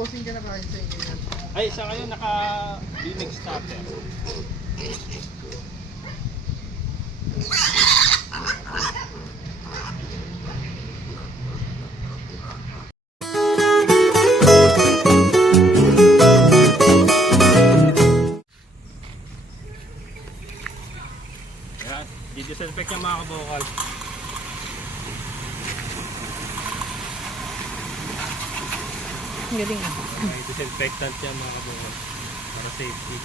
bossing ka nakain sa inyo yan? Ay, sa ngayon naka-limit starter. Yan, di-disinfect yung mga kabukal. Galing ah. May disinfectant yan mga kabukal para safety.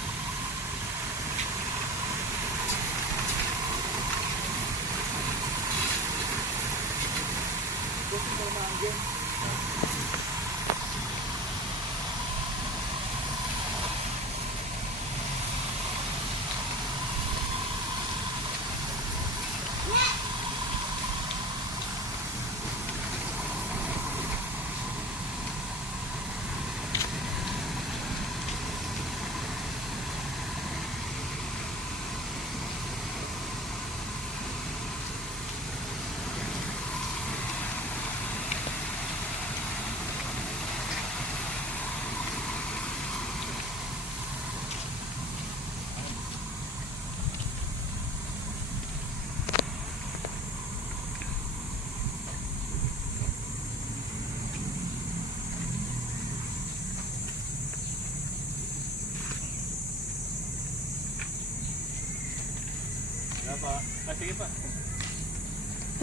Wala pa. Ah, sige pa.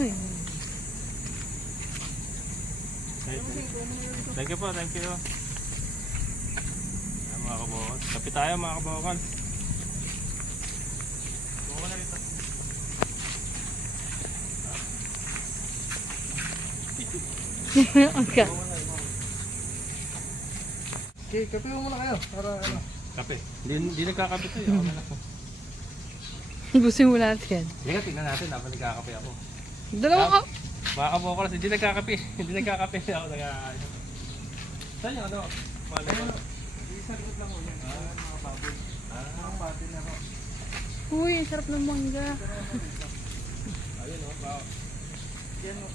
Ay. Thank you po, thank you. Ayan mga kabukal. Kapit tayo mga kabukal. Buka na rito. Ang ka. Okay, kape mo muna kayo para ano. Kape. Hindi nagkakape to. Ako na lang po. Gusto mo natin. Hindi, tingnan natin habang nagkakape ako. Dalawa ka. Mga kabukal, hindi nagkakape. Hindi nagkakape ako nagkakape. Saan yung ano? Paano? Isa likod lang ko yan. Mga baboy. Mga pati na ako. Uy, ang sarap ng mangga. Ayun o. Yan, ano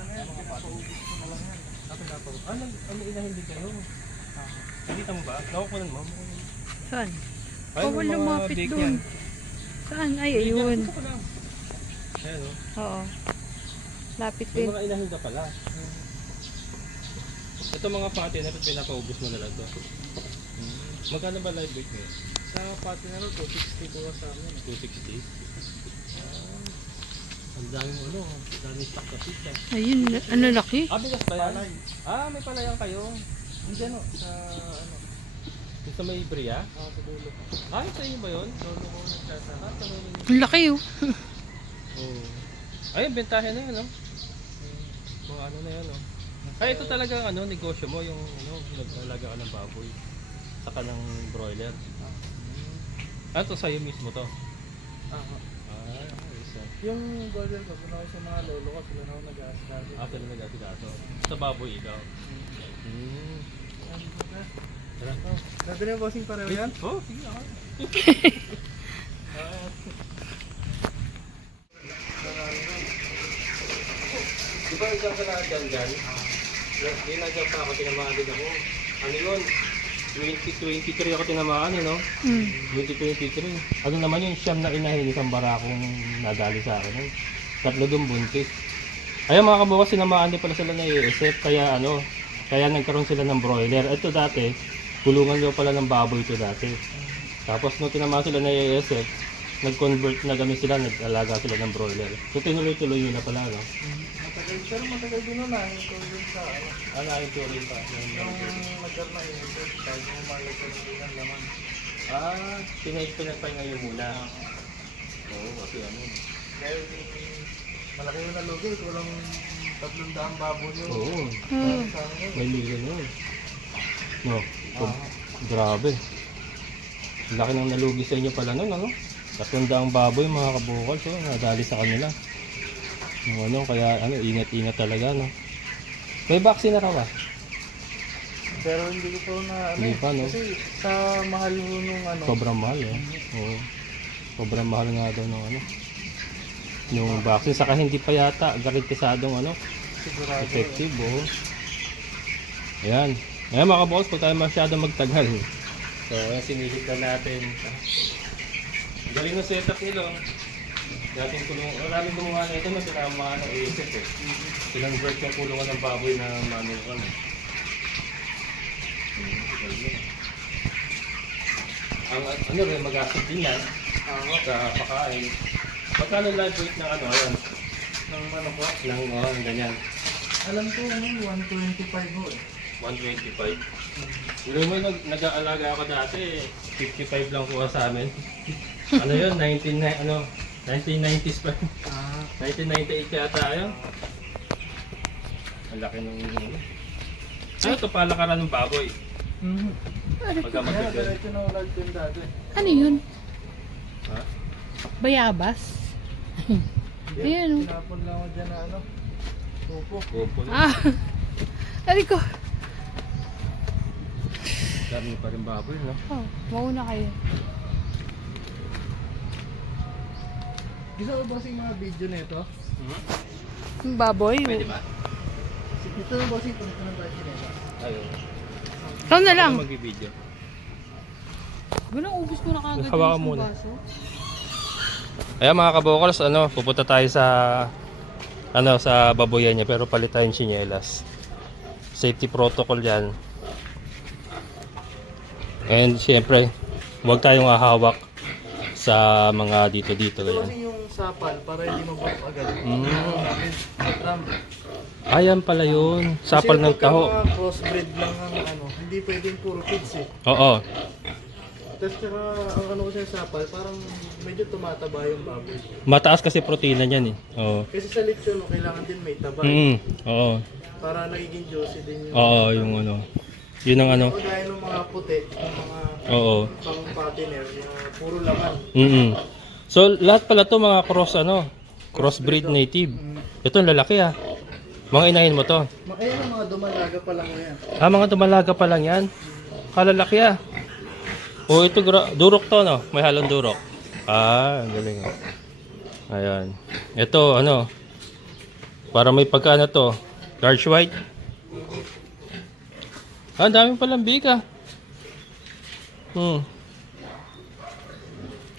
na yan, pinapaubos ko na lang yan. Ano inahin din kayo? Nakita mo ba? Nakukunan mo? Saan? Ayun, Bawal yung mga lumapit bake dun. yan. Saan? Ay, ayun. Gusto ko lang. Ayan o. Oo. Lapit May din. mga inahinda pala. Ito mga pati na pinapaubos mo na lang to. Magkano ba live weight ngayon? Sa pati na rin, 260 ko sa amin. 260. Ang dami mo ano, ang dami stock na pizza. Ayun, ano laki? Ah, bigas ba yan? Palay. Ah, may palayan kayo. Hindi ano, sa ano, Yung sa may Bria? sa dulo. Ah, sa inyo ba yun? Lolo ko nagsasama. Ah, sa may... Ang laki oh. Oh. Ayun, bentahin na yun, no? Mga ano na yan, no? Ay, ito talaga ano, negosyo mo, yung ano, nag-alaga ka ng baboy. Saka ng broiler. Ah, ito sa'yo mismo to? Aha. Ah, isa. Yung border ko, puno ko sa mga lolo ko, sila na ako nag-aasikaso. Ah, sila nag-asigato. Sa baboy ikaw? Tara. Dati na yung bossing pareho yan? Oh, sige ako. Di ba isang ka na dyan? Hindi na dyan pa ako, tinamaan din ako. Ano yun? 2023 ako tinamaan no? 2023. Ano naman yung siyam na inahin, isang barakong nadali sa akin. Tatlo dong buntis. Ayun mga kabukas, sinamaan din pala sila na ASF, kaya ano, kaya nagkaroon sila ng broiler. Ito dati, kulungan daw pala ng baboy ito dati. Tapos nung tinamaan sila na ASF, nag-convert na kami sila, nag-alaga sila ng broiler. So tinuloy-tuloy yun na pala, no? Matagal, pero matagal din nun yung tulong sa ano. Ano ay tuloy pa? Yung nagkaroon na yun, tayo umalag ka rin ang laman. Ah, pinagpay ngayon muna. Oo, kasi ano. Dahil malaki yung nalugi, walang 300 baboy yun. Oo, Hmm. Sa akin, may million yun. No, grabe. Laki ng nalugi sa inyo pala nun, ano? 300 baboy mga kabukal, so nadali sa kanila. Yung ano, kaya ano, ingat-ingat talaga, no? May vaccine na raw ba? pero hindi ko po na ano. Hindi pa, no? Kasi sa mahal mo nung ano. Sobrang mahal, eh. Oo. Sobrang mahal nga daw ng ano. Yung vaccine, saka hindi pa yata garantisadong ano, Sigurado. effective, oh. Ayan. Ngayon mga kaboss, huwag tayo masyadong magtagal. So, ayan, sinilip na natin. Galing na setup nila. Dating maraming gumawa na ito na sinama ng ASF eh. Sinang-break yung kulungan ng baboy na manual kami. Ang ano rin, mag-asip din yan. Sa pakain. Magkano live weight ng ano, ayan? Ng ano po? Ng ganyan. Alam ko, 125 ho eh. 125. Hindi mo nag-aalaga ako dati, 55 lang kuha sa amin. Ano yun, 1990s pa. 1998 yata yun. Ang laki ng ano. Ano ito, palakaran ng baboy. Pagka Kaya, magkagal. diretso na ulag ko yung dati. Ano yun? Ha? Bayabas? Ayan, oh. Tinapon lang ako dyan na ano. Tupo. Opo na. Ah! Ari ko. Dami pa rin baboy, no? Oh, mauna kayo. Gusto ko bossing mga video na ito? Yung baboy. Pwede ba? Ito na bossing, punta na tayo sinela. Ayun. Ikaw na lang. Ako mag-video. Walang ubus ko na kagad Hawakan yung muna. baso. Ayan mga kabokals, ano, pupunta tayo sa sa baboyan niya pero palit tayong tsinelas. Safety protocol 'yan. And siyempre, huwag tayong hahawak sa mga dito Ito ganyan. kasi yung sapal para hindi mabulok agad. Sa drum. Ayan pala 'yun, sapal ng taho. Kasi mga crossbreed lang ang ano, hindi pwedeng puro kids eh. Oo. Tapos tsaka ang ano ko sa sapal, parang medyo tumataba yung baboy. Mataas kasi protina niyan eh. Oo. Kasi sa lechon, kailangan din may taba. Oo. Para nagiging juicy din yung... Oo, yung ano. 'Yun ang ano. Kagaya ng mga puti, ng mga Oo. pang patiner, yung puro laman. So lahat pala 'to mga crossbreed native. Ito ang lalaki ah. Mga inahin mo 'to. Ayan ang mga dumalaga pa lang yan. Ah, mga dumalaga pa lang 'yan. Kalalaki ah. Oh, ito durok 'to no. May halong durok. Ah, ang galing ah. Ayan. Ito ano. Para may pagkano 'to. Large white. Ah, dami palang bika.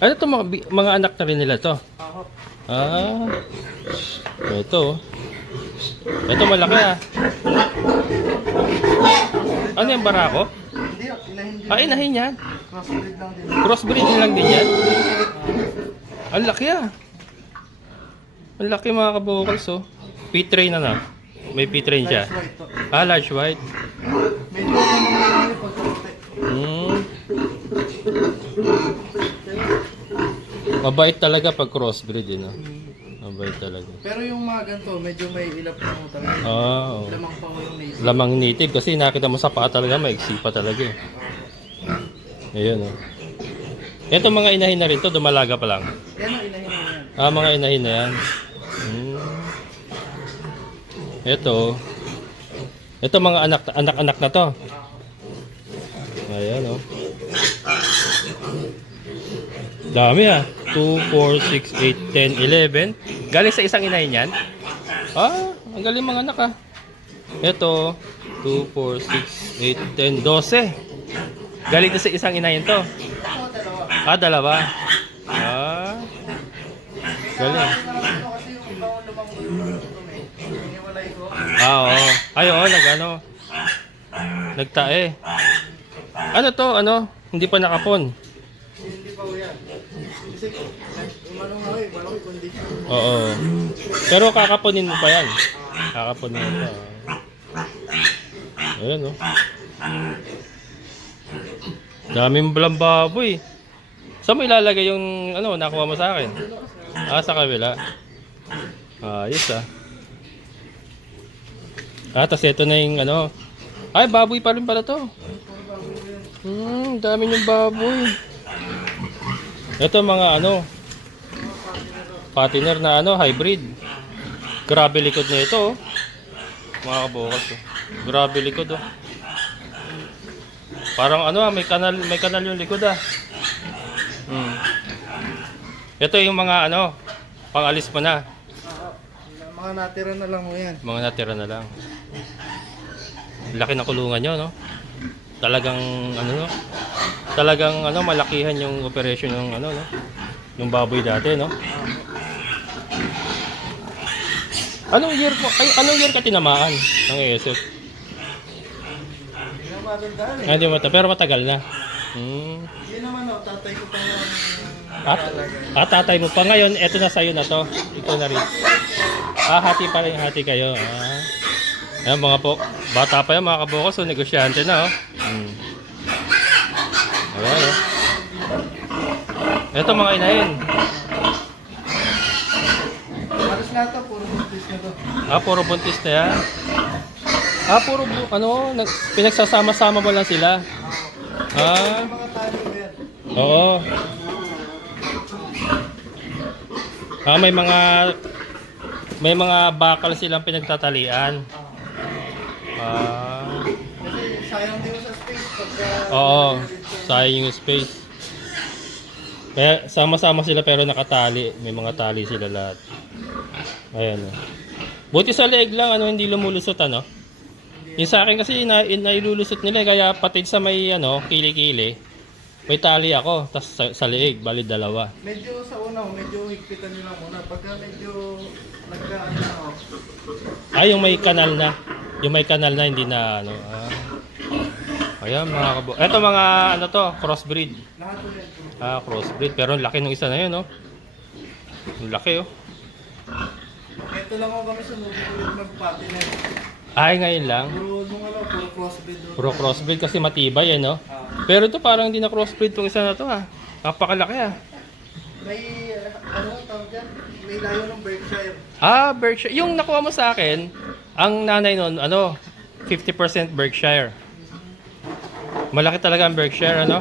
Ano to mga anak na rin nila to? Ako. Ah. Ito. Ito malaki ah. Ano yung barako? Hindi, inahin din. Ah, inahin yan. Crossbreed lang din. Crossbreed lang din yan. Ang laki ah. Ang laki mga kabukals oh. P-train na. May P-train siya. Large white to. Ah, large white. Medyo naman yung pagkakuti. Mabait talaga pag crossbreed eh, no? Mabait talaga. Pero yung mga ganito, medyo may ilap na mo talaga. Ah, oh. Lamang pa mo yung native. Lamang native kasi nakita mo sa paa talaga maiksi pa talaga eh. Ayun oh. Ito mga inahin na rin to, dumalaga pa lang. Yan ang inahin na yan. Ah, mga inahin na yan. Ito. Ito mga anak-anak na to. Ayan oh. Dami ah. 2, 4, 6, 8, 10, 11. Galing sa isang inahin yan? Ah, ang galing mga anak ah. Ito. 2, 4, 6, 8, 10, 12. Galing na sa isang inahin to. Ah, dalawa. Ah. Galing. Kasi yung bawang lumang iniwalay ko. Ah, oo. Ay, oo, nagtae. Ano to, ano? Hindi pa nakapon. Hindi pa ko yan. Kasi umanong ako eh, malaki condition. Oo. Pero kakaponin mo pa yan. Kakaponin mo pa. Ayan, oh. Daming balang baboy. Saan mo ilalagay yung, ano, nakuha mo sa akin? Ah, sa kabila. Ayos ah. Ah, tas ito na yung, ano. Ay, baboy pa rin pala to. Dami yung baboy. Ito mga ano, patiner na ano, hybrid. Grabe likod na ito, oh. Mga kabukas, oh. Grabe likod, oh. Parang ano, may kanal yung likod, ah. Ito yung mga ano, pangalis mo na. Mga natira na lang mo yan. Mga natira na lang. Laki ng kulungan nyo, no? talagang ano, no? Talagang ano, malakihan yung operation ng ano, no? Yung baboy dati, no? Anong year po? Ay, anong year ka tinamaan ng ASF? Hindi naman matandaan eh. Ah, di mata, pero matagal na. Hmm. Hindi naman oh, tatay ko pa yung Tatay mo pa ngayon, eto na sa'yo na to. Ito na rin. Hati pa rin, hati kayo. Ayan, mga po, bata pa yan, mga kabukos, so negosyante na, oh. Ayan, oh. Ito, mga inahin. Halos lahat to, puro buntis na to. Puro buntis na yan. Puro, pinagsasama-sama mo lang sila. Mga tali mo yan. Oo. May mga bakal silang pinagtatalian. Kasi sayang din sa space pagka... Oo, sayang yung space. Kaya sama-sama sila pero nakatali. May mga tali sila lahat. Ayan. Oh. Buti sa leeg lang, ano, hindi lumulusot, ano. Yung sa akin kasi nailulusot nila, kaya pati sa may ano, kili-kili. May tali ako, tas sa leeg, bali dalawa. Medyo sa una, medyo higpitan nyo lang muna. Pagka medyo nagkaan na ako. Yung may kanal na. Yung may kanal na, hindi na ano. Ayan, mga kabo. Eto mga ano to, crossbreed. Lahat po yan. Crossbreed. Pero ang laki ng isa na yun, no? Ang laki, oh. Ito lang ako kami sumubi ulit mag-partner. Ngayon lang. Puro crossbreed. Puro crossbreed kasi matibay, no? Pero ito parang hindi na crossbreed tong isa na to, ha? Napakalaki, ha? May, ano tawag dyan? May layo ng Berkshire. Berkshire. Yung nakuha mo sa akin, ang nanay nun, ano, 50% Berkshire. Malaki talaga ang Berkshire, ano?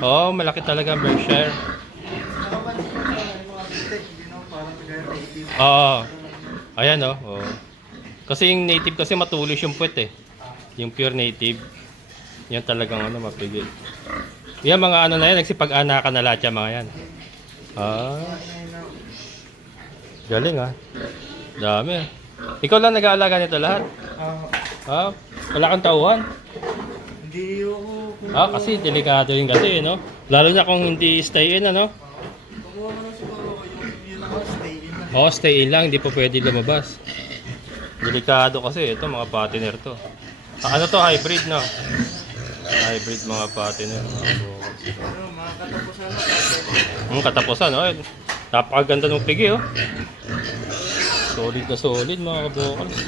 Oo, malaki talaga ang Berkshire. Nakapansin ko sa mga bitek, parang kagaya native. Oo. Ayan, oh. Oo. Kasi yung native kasi matulis yung puwet, eh. Yung pure native. Yan talagang ano, mapigil. Yan mga ano na yan, nagsipag-anakan na lahat yan mga yan. Galing, ha? Dami. Ikaw lang nag-aalaga nito lahat? Wala kang tauhan? Hindi ako... Kasi delikado yun kasi, no? Lalo na kung hindi stay in, ano? Kumuha mo na siguro yung ako, stay in na. Oo, stay in lang, hindi pa pwede lumabas. Delikado kasi, ito mga patiner to. Ano to, hybrid, no? Hybrid mga patiner. Ano, mga katapusan na. Katapusan, oh. Napakaganda ng pigi, oh. Solid na solid, mga kabukals.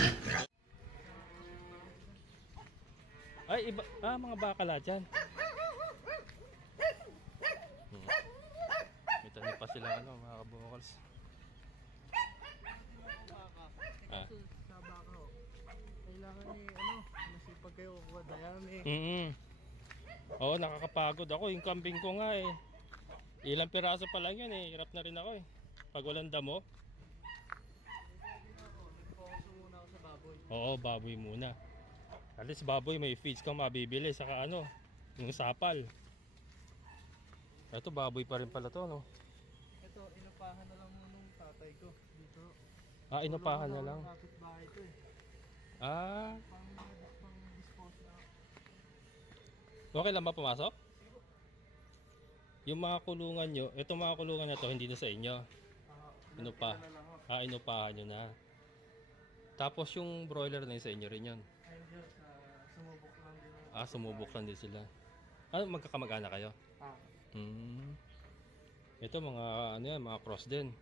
Ay, iba, mga bakala dyan. May tanim pa sila, ano, mga kabukals. Sa baka, kailangan masipag kayo kukuha dayami. Oo, nakakapagod ako. Yung kambing ko nga, eh. Ilang piraso pa lang yun, eh. Hirap na rin ako, eh. Pag walang damo. Oo, baboy muna. At least baboy may feeds kang mabibili. Saka ano, yung sapal. Ito baboy pa rin pala to, no? Ito, inupahan na lang nung tatay ko dito. Inupahan na lang. Kapit-bahay ko, eh. Pang-dispose na. Okay lang ba pumasok? Yung mga kulungan nyo, itong mga kulungan na to hindi na sa inyo. Inupahan nyo na. Tapos yung broiler na yun sa inyo rin yun. Ayun Diyos, sumubok lang din. Sumubok lang din sila. Magkakamag-anak kayo? Ito mga ano yan, mga cross din.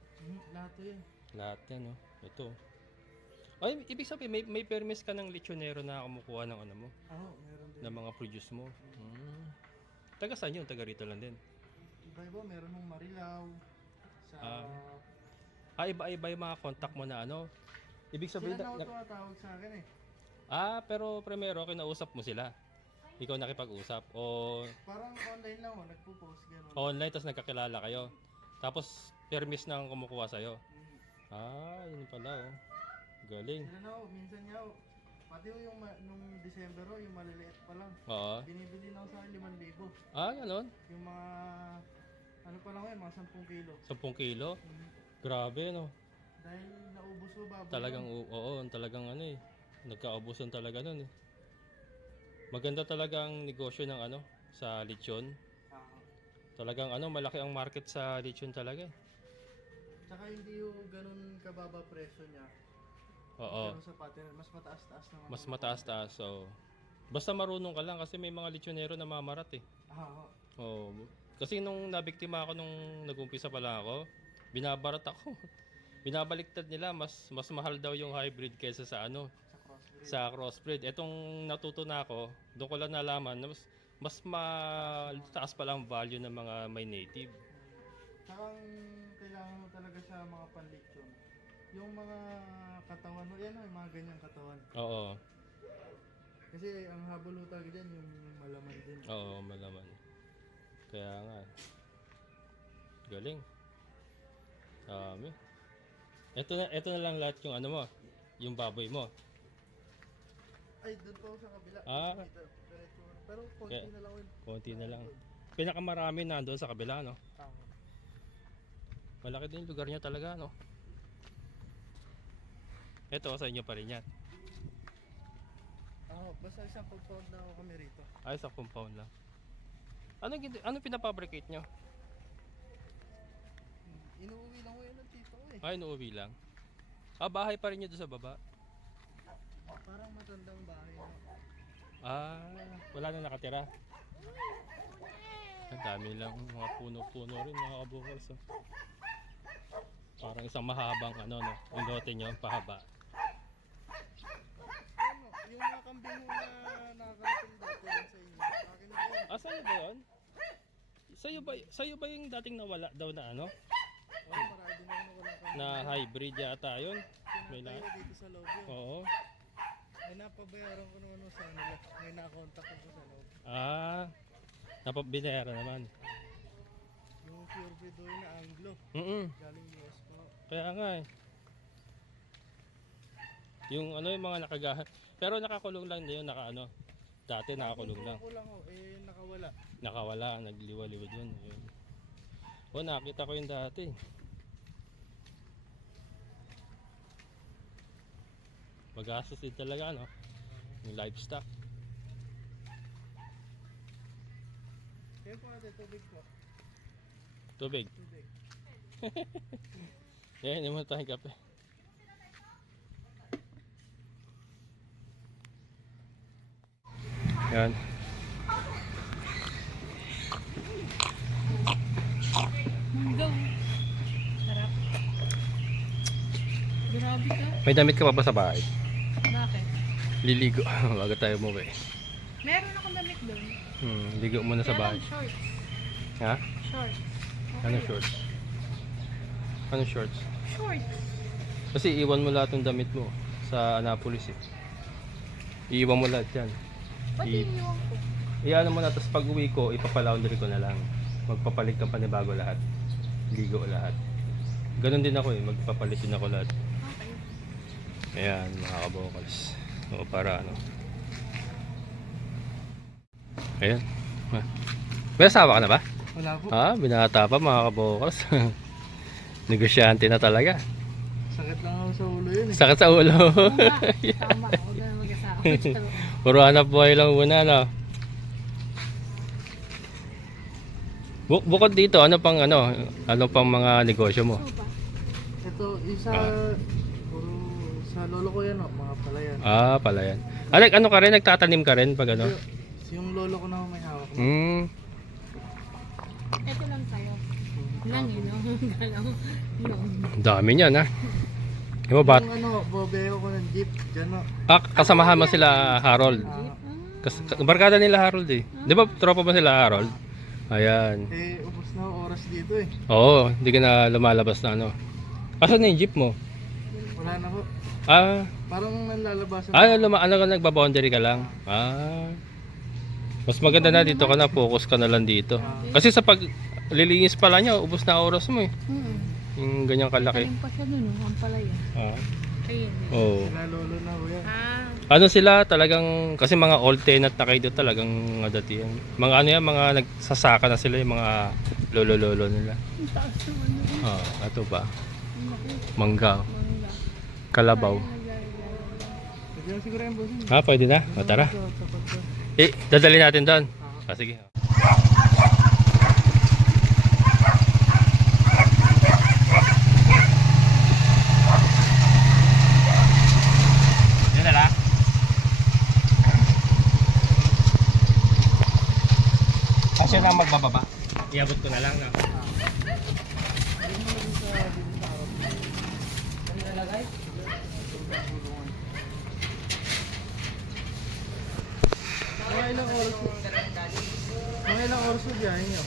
Lahat to yun. Lahat yan, no? Ito. Ay, ibig sabihin, may permis ka ng lechonero na kumukuha ng ano mo? Meron din. Ng mga produce mo? Taga saan yun? Taga rito lang din? Iba-iba, meron ng Marilao. Iba-iba yung mga contact mo na ano? Ibig sabihin, Sila na tumatawag sa akin, eh. pero primero kinausap mo sila. Ikaw nakipag-usap o Parang online lang, nagpo-post gano'n. online tapos nagkakilala kayo. Tapos permis na ang kumukuha sa'yo. Yun pala, oh. Galing. Sila na, minsan niya, pati yung nung December, yung maliliit pa lang. Oo. Binibili na ako sa akin 5,000. Ganon. Yung mga, ano pa lang yun, mga 10 kilo. 10 kilo? Grabe, no? Dahil naubos ko baboy. Talagang, oo, talagang ano eh. Nagkaubusan talaga nun eh. Maganda talagang negosyo ng ano sa lechon. Talagang ano, malaki ang market sa lechon talaga eh. Tsaka hindi yung ganun kababa presyo niya. Oo. Ganun sa pattern, mas mataas-taas naman. Mas mataas-taas. So, basta marunong ka lang kasi may mga lechonero na mamarat eh. Oo. Oo. Kasi nung nabiktima ako nung nag-umpisa pa lang ako, binabarat ako. Binabaliktad nila, mas mahal daw yung hybrid kaysa sa ano, Sa crossbreed. sa crossbreed. Etong natuto na ako, doon ko lang nalaman na mas mataas pa lang value ng mga may native. Tsaka ang kailangan mo talaga sa mga panlechon. Yung mga katawan mo, yan o, yung mga ganyang katawan. Oo. Kasi ang habol mo talaga dyan, yung malaman din. Oo, malaman. Kaya nga. Galing. Dami. Ito na lang lahat yung ano mo, yung baboy mo. Ay, doon pa ako sa kabila. Ah. Diretso. Pero konti Kaya- na lang yun. Konti na lang. Pinakamarami nandoon sa kabila, no? Tama. Malaki din yung lugar niya talaga, no? Ito, sa inyo pa rin yan. Basta isang compound na ako kami rito. Ay, sa compound lang. Ano pinapabricate nyo? Inuuwi lang ko yan ng tito ko eh. Ay, inuuwi lang. Bahay pa rin nyo doon sa baba. Parang matandang bahay na. Wala na nakatira. Ang dami lang, mga puno-puno rin, mga kabukals. Oh. Parang isang mahabang ano, no? Yung lote nyo, pahaba. Ano, yung mga kambing mo na nakakarating dati lang sa inyo. Akin na yun. Sa'yo ba yun? Sa'yo ba yung dating nawala daw na ano? Marami din ako walang kambing. Na hybrid yata yun? May Pinatayo na? dito sa loob yun. Oo. Ay napabayaran ko naman sa nila. May na-contact ko sa loob. Napabinera naman. Yung pure breed doon na Anglo. Galing US po. Kaya nga eh. Yung ano yung mga nakagahan. Pero nakakulong lang na yun, dati nakakulong lang. Ako lang ho, nakawala. Nakawala, nagliwa-liwad yun. Ayun. Nakita ko yung dati. Magastos din talaga, no? Yung livestock. Kaya po natin, tubig po. Tubig. Tubig. Hindi mo tayong kape. Yan. Go. Sarap. Grabe ka. May damit ka pa ba sa bahay? Bakit? Liligo. Bago tayo umuwi. Meron akong damit doon. Ligo muna sa Kaya bahay. lang shorts. Ha? Shorts. Ano shorts? Ano shorts? Shorts. Kasi iwan mo lahat ng damit mo sa Annapolis eh. Iiwan mo lahat yan. Ba't iniwan ko? Iyan mo na, tapos pag uwi ko, ipapalaundry ko na lang. Magpapalit ng panibago lahat. Ligo lahat. Ganon din ako eh, magpapalit din ako lahat. Okay. Ayan, mga kabokals. O para ano. Ayan. May asawa ka na ba? Wala po. Binata pa mga kabokals. Negosyante na talaga. Sakit lang ako sa ulo yun eh. Sakit sa ulo. Tama. Huwag na mag-asawa. Puro hanap buhay lang muna, no? Bukod dito, ano pang mga negosyo mo? Ito, isa, puro sa lolo ko yan o, mga palayan. Pala yan. Ano ka rin, nagtatanim ka rin pag ano? Yung lolo ko na may hawak. Ito lang sa'yo. Lang yun, no? No. Dami niyan, ha? Yung ba? Yung bobeho ko ng jeep, dyan o. Kasamahan mo sila Harold. Barkada nila Harold eh. Di ba tropa ba sila Harold? Ayan. Ubos na ako oras dito eh. Oo, hindi ka na lumalabas na ano. Asan na yung jeep mo? Wala na po. Parang nanlalabasan. Nagbaboundary ka lang? Mas maganda na dito ka na, focus ka na lang dito. Kasi sa paglilinis pala niya, ubos na oras mo eh. Yung ganyang kalaki. Talim pa siya dun, ang palaya. Ayun. Oo. Sila lolo na ho yan. Ano sila talagang, kasi mga old tenant na kayo doon talagang dati yan. Mga ano yan, mga nagsasaka na sila yung mga lolo-lolo nila. Ang taas naman. Ito ba? Mangga. Kalabaw. Pwede na siguro yung bossing. Pwede na. Tara. Tapat ko. Dadali natin doon. Ah, sige. Yan na lang. Kasi na magbababa. Iabot ko na lang. No? Mga ilang oras na biyahe nyo?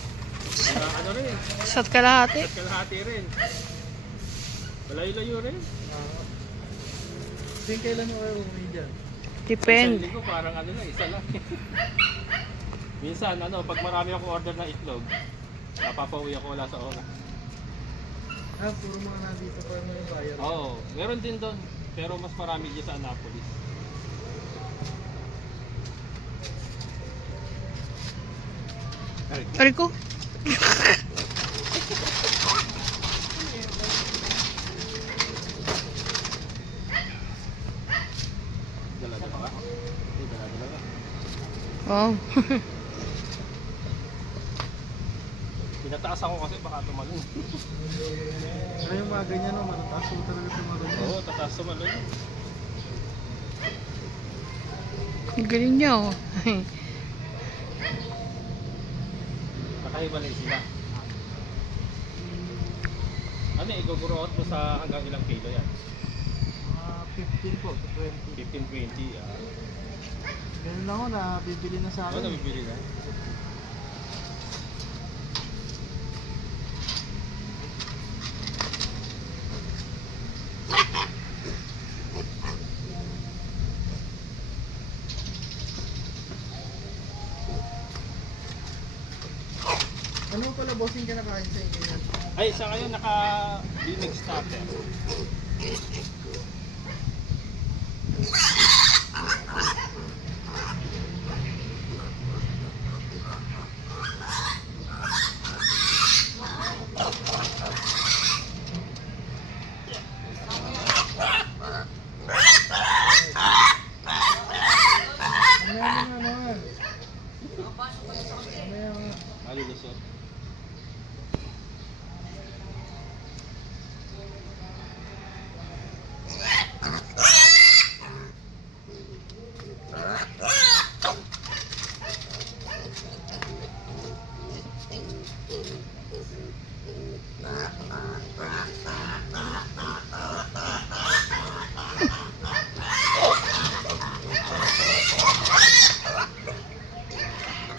Ano rin? Isa't kalahati. At kalahati rin. Malayo-layo rin. Tingin kailan nyo kayo umuwi dyan? Isang Depende. linggo parang ano lang, isa lang. Minsan ano, pag marami akong order ng itlog, napapauwi ako wala sa oras. Puro mga nandito pa yung mga buyer. Oo, meron din doon. Pero mas marami dyan sa Annapolis. Rico? Dala-dala ka? Hindi, dala-dala ka. Oh. Pinataas ako kasi baka tumalon. Pero yung mga ganyan, no, matataas mo talaga sa mga ganyan. Oo, tataas tumalon. Ang galing niya oh. Nakahibalay sila. Ano, iguguro out mo sa hanggang ilang kilo yan? Mga 15 po, to 20. 15-20. Ganun lang ako na bibili na sa Ano, akin. nabibili na? Ano mo pala bossing ka nakain sa inyo yan? Ay, sa ngayon naka-limit starter. Mamaya mo naman. Mamaya nga. Malulusot.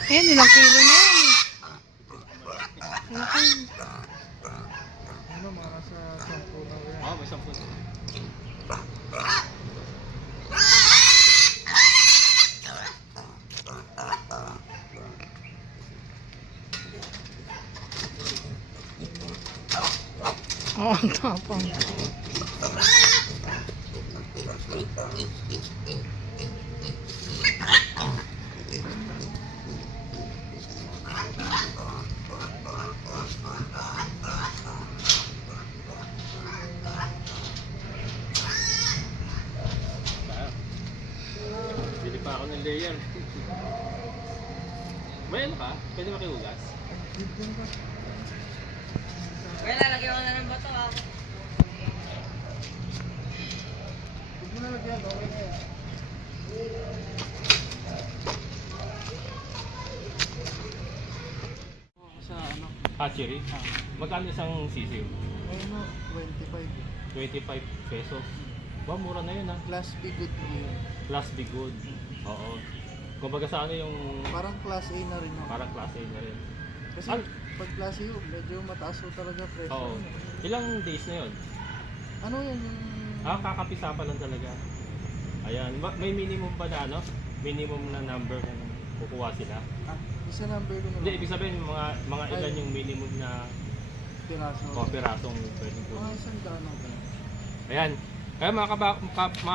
Ayan, ilang kilo na yan. Laki. Ano, mga sa 10 na yan. Oo, may 10. Oh, ang tapang. Bili pa ako ng layer. May ano ka? Pwede makihugas? Bibigyan ka. Kaya lalagyan ko na ng bato ha. Huwag mo na lagyan, okay na yan. Sa ano? Hatchery? Magkano isang sisiw? Ano, 25. 25 pesos. Ba, mura na yun ah. Class B good po yun. Plus be good. Oo. Kumbaga sa ano yung Parang class A na rin yun. parang klase na rin. Kasi Al- pag class A yun, medyo mataas po talaga presyo. Oo. Ilang days na yun? Ano yun yung... Kakapisa pa lang talaga. Ayan. May minimum ba na ano? Minimum na number na kukuha sila? Isa number ko na Hindi, ibig sabihin mga ilan yung minimum na piraso. pirasong pwedeng Mga kunin. isang daan ako. Ayan. Kaya mga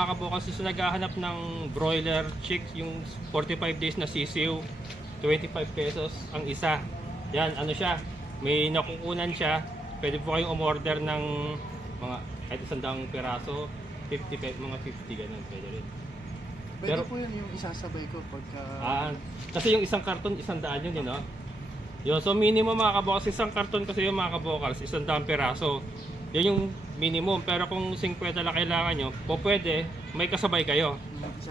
kabukas, is naghahanap ng broiler chick, yung 45 days na sisiw, 25 pesos ang isa. Yan, ano siya, may nakukunan siya. Pwede po kayong umorder ng mga kahit 100 piraso, 50 mga 50 ganun, pwede rin. Pwede Pero po yun yung isasabay ko pagka... kasi yung isang karton, 100 yun, no? Yun, so minimum mga kabokals, isang karton kasi yung mga kabokals, 100 peraso. Yun yung minimum, pero kung 50 lang kailangan nyo, po pwede, may kasabay kayo.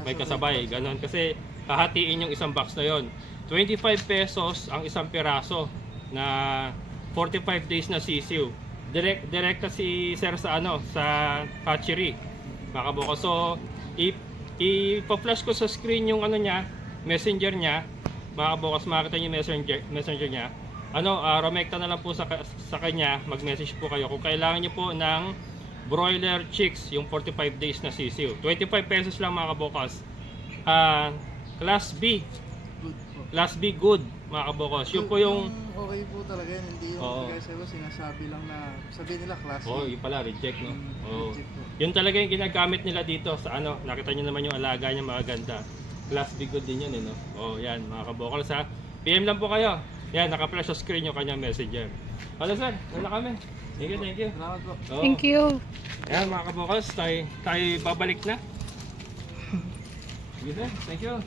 May kasabay, ganon. Kasi hahatiin yung isang box na yon. 25 pesos ang isang peraso na 45 days na sisiw. Direkta si sir sa sa hatchery. Mga kabokals. So, ipa-flash ko sa screen yung niya, messenger niya. Mga kabokals, makikita niyo messenger niya. Romecta na lang po sa kanya, mag-message po kayo kung kailangan niyo po ng broiler chicks, yung 45 days na sisiw. 25 pesos lang mga kabokals. Class B. Good po. Class B good, mga kabokals. Yun po yung okay po talaga yun, hindi yung Oo. kaya sa'yo sinasabi lang na sabihin nila class A. yun pala, reject, no? Reject po. Yun talaga yung ginagamit nila dito sa nakita niyo naman yung alaga niya, mga ganda. Class B good din yun, no? Yan, mga kabokals ha. PM lang po kayo. Yan, naka-flash sa screen yung kanyang messenger. Hello sir, wala kami. Thank you. Salamat po. Thank you. Ayan mga kabokals, tayo babalik na. Sige sir, thank you.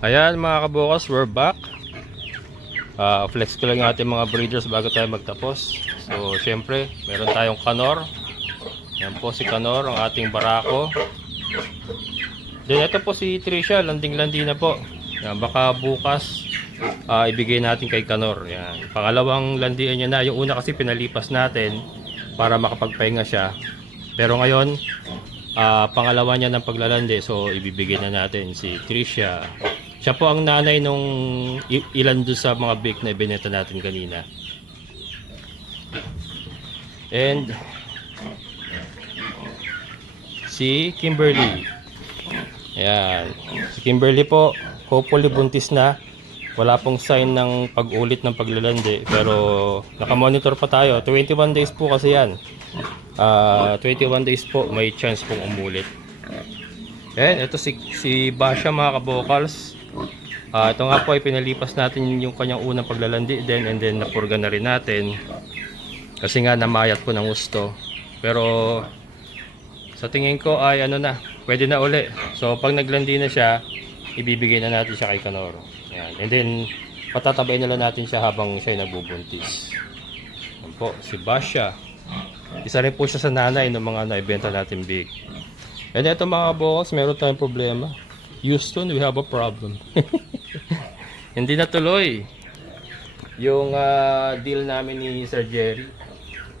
Ayan mga kabokals, we're back. Flex ko lang yung ating mga breeders bago tayo magtapos. So syempre, meron tayong Canor. Yan po si Canor, ang ating barako. Then ito po si Tricia, landing-landi na po. Yan, baka bukas ibigay natin kay Canor. Yan. Pangalawang landian niya na. Yung una kasi pinalipas natin para makapagpahinga siya. Pero ngayon, pangalawa niya ng paglalandi. So ibibigay na natin si Tricia. Siya po ang nanay nung ilan doon sa mga bake na ibinenta natin kanina. And si Kimberly. Ayan. Si Kimberly po, hopefully buntis na. Wala pong sign ng pag-ulit ng paglalandi. Pero nakamonitor pa tayo. 21 days po kasi yan. 21 days po, may chance pong umulit. Ayan, ito si Basha mga kabokals. Ito nga po ay pinalipas natin yung kanyang unang paglalandi din, and then napurga na rin natin. Kasi nga namayat po ng gusto. Pero sa tingin ko ay pwede na uli. So pag naglandi na siya, ibibigay na natin siya kay Canor. Ayan. And then patatabay na lang natin siya habang siya ay nagbubuntis. Ayan po, si Basha. Isa rin po siya sa nanay ng mga naibenta natin big. And ito mga boss, meron tayong problema. Houston, we have a problem. Hindi na tuloy yung deal namin ni Sir Jerry.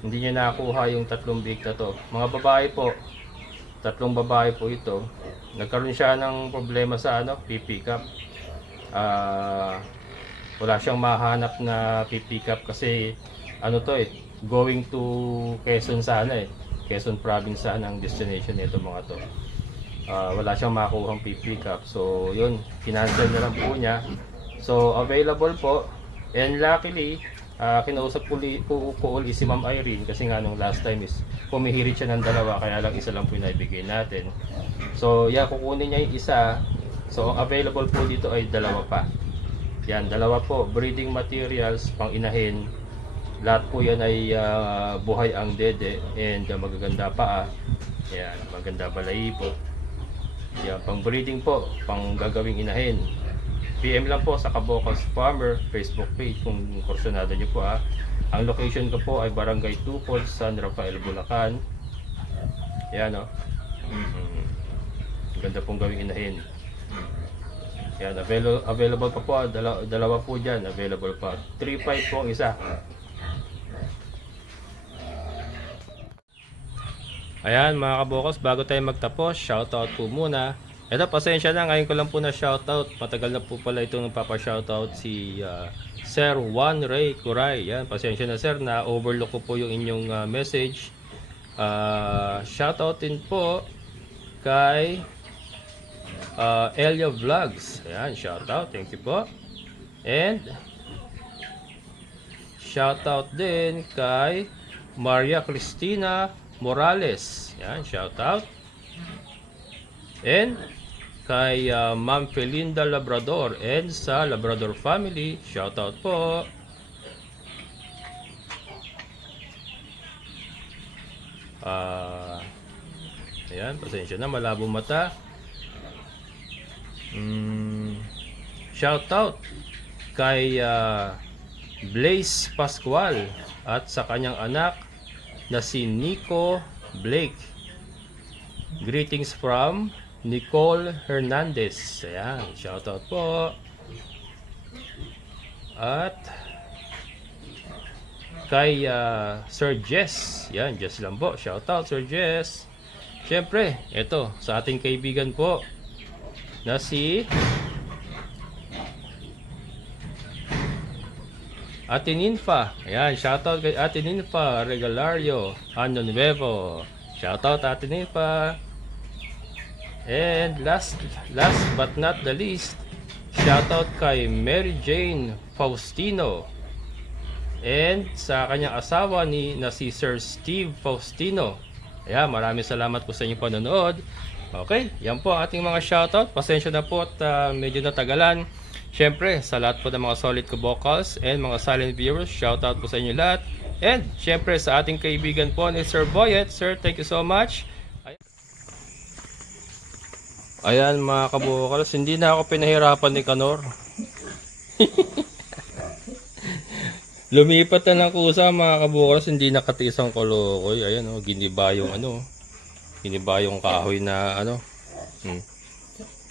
Hindi niya nakuha yung 3 big na to. Mga babae po, 3 babae po ito. Nagkaroon siya ng problema sa pick up. Wala siyang mahanap na pick up kasi going to Quezon sana Quezon province sana ang destination nito mga to. Wala siyang makuhang pick up. So yun, kinancel na lang po niya. So available po, and luckily kinausap ko uli si Ma'am Irene kasi nga nung last time is pumihirit siya ng 2, kaya lang isa lang po yung naibigay natin. So kukunin niya yung isa. So ang available po dito ay 2 pa. Yan, 2 po, breeding materials pang inahin. Lahat po yan ay buhay ang dede and magaganda paa. Yan, maganda balahibo. Yan, pang breeding po, pang gagawing inahin. PM lang po sa Kabokals Farmer Facebook page kung kursunado nyo po Ang location ko po ay Barangay Tukol, San Rafael, Bulacan. Yan Ganda pong gawing inahin. Yan, available pa po, dalawa po dyan, available pa. 3.5 po ang isa. Ayan mga kabokals, bago tayo magtapos, shoutout po muna. Ito, pasensya na, ngayon ko lang po na shoutout. Matagal na po pala itong nagpapa-shoutout si Sir Juan Ray Curay. Yan, pasensya na sir, na overlook ko po yung inyong message. Shoutout din po kay Elia Vlogs. Ayan, shoutout, thank you po. And shoutout din kay Maria Cristina Morales. Yan, shout out. And kay Ma'am Felinda Labrador and sa Labrador family, shout out po. Ayan, pasensya na, malabo mata. Shout out kay Blaze Pascual at sa kanyang anak na si Nico Blake. Greetings from Nicole Hernandez. Ayan, shout out po. At kay Sir Jess. Yan, Jess lang po. Shout out Sir Jess. Siyempre, ito sa ating kaibigan po na si Ate Ninfa. Ayan, shout out kay Ate Ninfa Regalario Ano Nuevo. Shout out Ate Ninfa. And last but not the least, shout out kay Mary Jane Faustino. And sa kanyang asawa na si Sir Steve Faustino. Ayan, maraming salamat po sa inyong panonood. Okay, yan po ang ating mga shoutout. Pasensya na po at medyo natagalan. Siyempre, sa lahat po ng mga solid ko vocals and mga silent viewers, shoutout po sa inyo lahat. And siyempre sa ating kaibigan po ni Sir Boyet. Sir, thank you so much. Ayan mga kabukals, hindi na ako pinahirapan ni Kanor. Lumipat na ng kusa mga kabukals, hindi nakatiis ang kolokoy. Ayan oh, giniba yung giniba yung kahoy na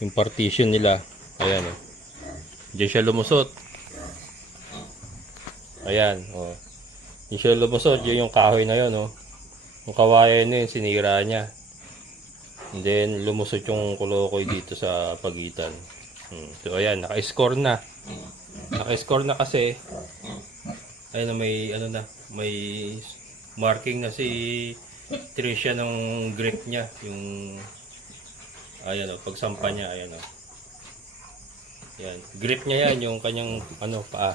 yung partition nila. Ayan oh. Diyan siya lumusot. Ayan oh. Diyan siya lumusot, diyan yung kahoy na yun oh. Yung kawayan na yun, sinira niya. And then lumusot yung kolokoy dito sa pagitan. So ayan, naka-score na. Naka-score na kasi ayun, may may marking na si Tricia ng grip niya, yung ayan pagsampa niya, ayan yan, grip niya yan, yung kanyang paa,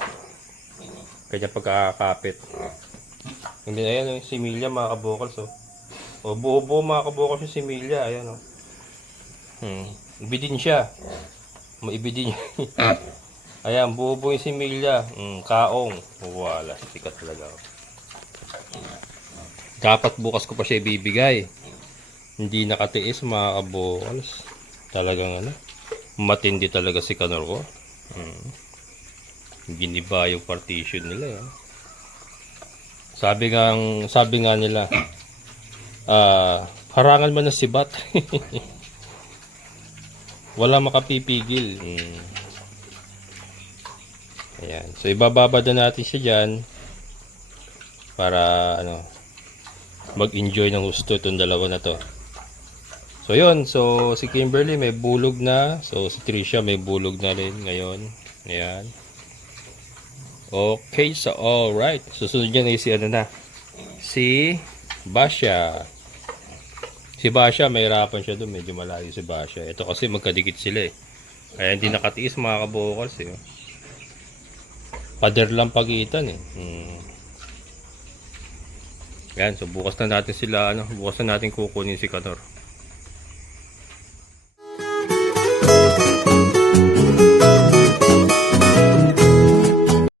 kanya pagkakapit. And then ayan yung similya mga kabukals buo-buo mga kabukals yung similya, ayan ibidin siya, maibidin niya. Ayan, buo-buo yung similya. Kaong. Wala, sikat talaga. Dapat bukas ko pa siya ibibigay. Hindi nakatiis mga kabukals. Talagang matindi talaga si Kanor ko. Giniba yung partition nila. Sabi nga nila, harangan mo na si Bat. Wala makapipigil. Ayan. So ibababad na natin siya dyan para mag-enjoy ng gusto itong dalawa na to. So yun. So si Kimberly may bulog na. So si Tricia may bulog na rin ngayon. Ayan. Okay. So alright. Susunod niya na si Basha. Si Basha may hirapan siya doon. Medyo malayo si Basha. Ito kasi magkadikit sila Kaya hindi nakatiis mga kabukals Pader lang pagitan Yan, so bukas na natin sila bukas na natin kukunin si Kanor.